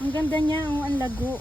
Ang ganda niya, oh, ang lago.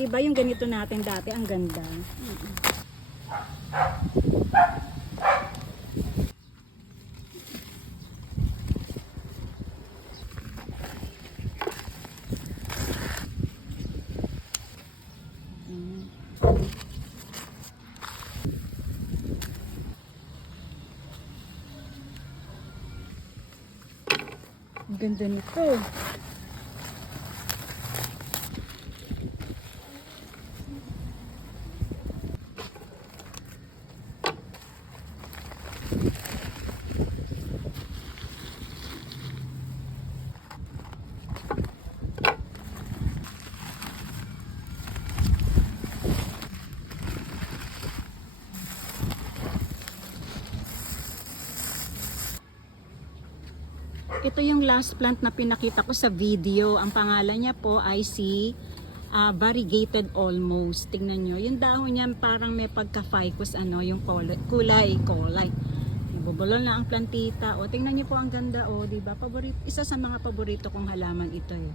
Di ba yung ganito natin dati, ang ganda. Ang ganda nito. Ito yung last plant na pinakita ko sa video. Ang pangalan niya po ay si variegated almost. Tingnan nyo. Yung dahon niya parang may pagka-ficus, yung kulay. Nabubulol na ang plantita. O, tingnan nyo po ang ganda. O, diba? Isa sa mga paborito kong halaman ito eh.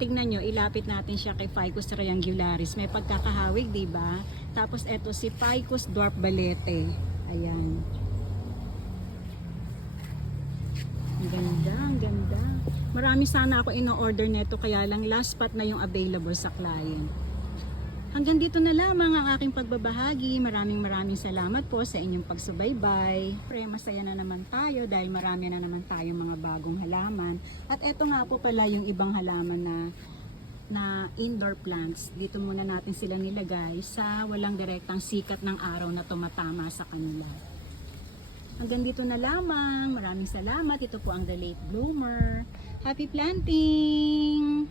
Tingnan nyo, ilapit natin siya kay Ficus triangularis. May pagkakahawig, diba? Tapos ito si Ficus dwarf balete. Ayan. Ang ganda, ang ganda. Marami sana ako ino-order nito, kaya lang last spot na yung available sa client. Hanggang dito na lamang ang aking pagbabahagi. Maraming salamat po sa inyong pagsubaybay. Masaya na naman tayo dahil marami na naman tayong mga bagong halaman. At eto nga po pala yung ibang halaman na indoor plants. Dito muna natin sila nilagay sa walang direktang sikat ng araw na tumatama sa kanila. Hanggang dito na lamang. Maraming salamat. Ito po ang The Late Bloomer. Happy planting!